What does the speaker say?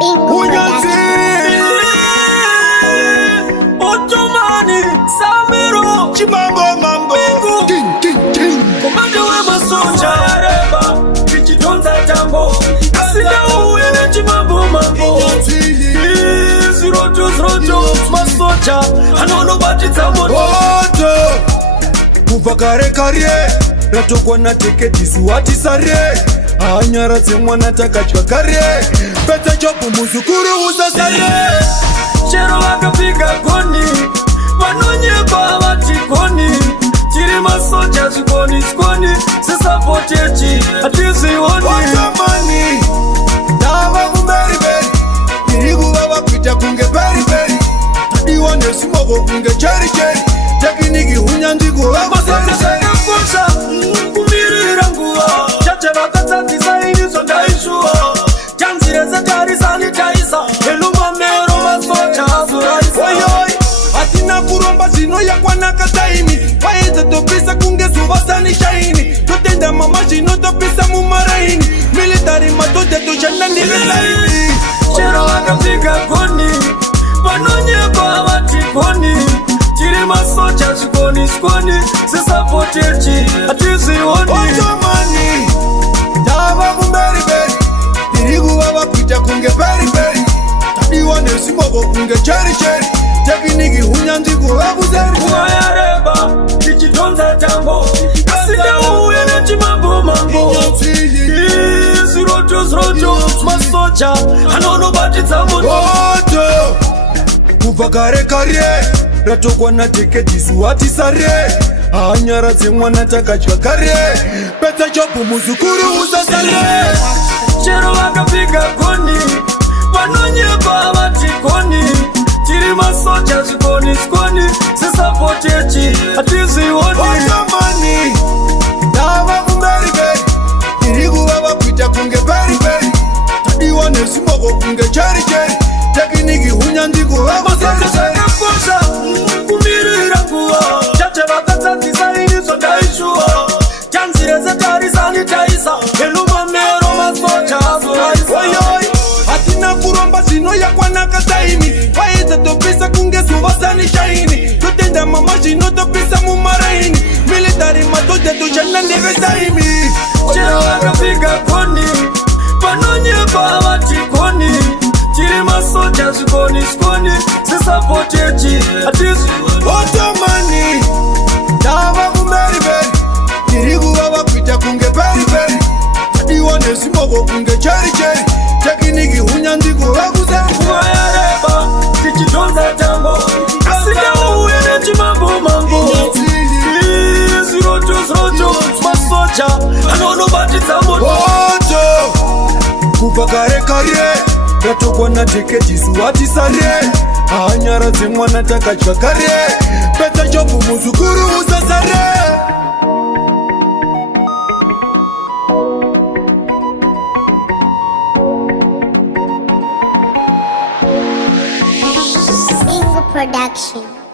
Bingo Ottomani, Samiro, Chimambo mambo Bingo Komando wa masoja Areba, Kichitonza tambo Asida uwele chimambo mambo Zroto, masoja Hanono bati tambo Oto Kuva kare kare Ratokwa na tiketi suwati sare Anyara zemwana takachwa kare Peta chopu muzukuru usasare Chero wakapiga koni Vanonyeba vatikoni Chiri masoja zikoni Sisa potechi Atizioni Otomani Dava kumberi beri Irigu baba pita kunge beri beri Tadiwa nesimogo kunge cheri cheri Tekiniki hunyandigo wako seri seri Kusa kumirira nguwa Chache vakatsanzi saini zondaishua Chanzireze tari sanitaisa Eluma mero masoja azuraisa Oyoi Atina kuromba zino ya kwanaka taimi Waeze topisa kunge suva sani shaini Totenda mama zino topisa mumaraini Militari matote tushanda nilelaini Chero wakapiga koni Vanonyeba vatikoni Chiri masoja zikoni Sisa potechi Atizioni Otomani Dava kumberi beri Irigu baba kuita kunge beri beri Tadiwa nesimogo kunge cheri cheri Tekiniki hunyandigo wako seri Kumayareba Kichitonza tambo Asida uwele chimambo mambo Zroto Masoja Hanono bati tambo Oto Kuva kare kare Ratokwa na tiketi suwati sare Anyara zemwana takachwa kare Peta chopu muzukuru usasare Chero wakapiga koni Vanonyeba vatikoni Chiri masoja zikoni Sisa potechi Atizioni Otomani Dava kumberi beri Irigu baba kuita kunge beri beri Tadiwa nesimogo kunge cheri cheri Tekiniki hunyandigo wako seri seri Kusa kumirira nguwa Chache vakatsanzi saini zondaishua Chanzireze tari sanitaisa Eluma mero masoja azuraisa Oyoi Atina kuromba zino ya kwanaka taimi Waeze topisa kunge suva sani shaini Totenda mama zino topisa mumaraini Militari matote tushanda ndeve taimi Chero wakapiga koni Vanonyeba vatikoni Chiri masoja zikoni Sisa potechi Atizioni Otomani Dava kumberi beri Irigu baba kuita kunge beri beri Tadiwa nesimogo kunge cheri cheri Tekiniki hunyandigo wako seri Kumayareba Kichitonza tambo Asida uwele chimambo mambo Zroto Masoja Hanono bati tambo Oto Kuva kare kare Ratokwa na tiketi suwati sare Anyara zemwana takachwa kare Peta chopu muzukuru usasare Bingo Production.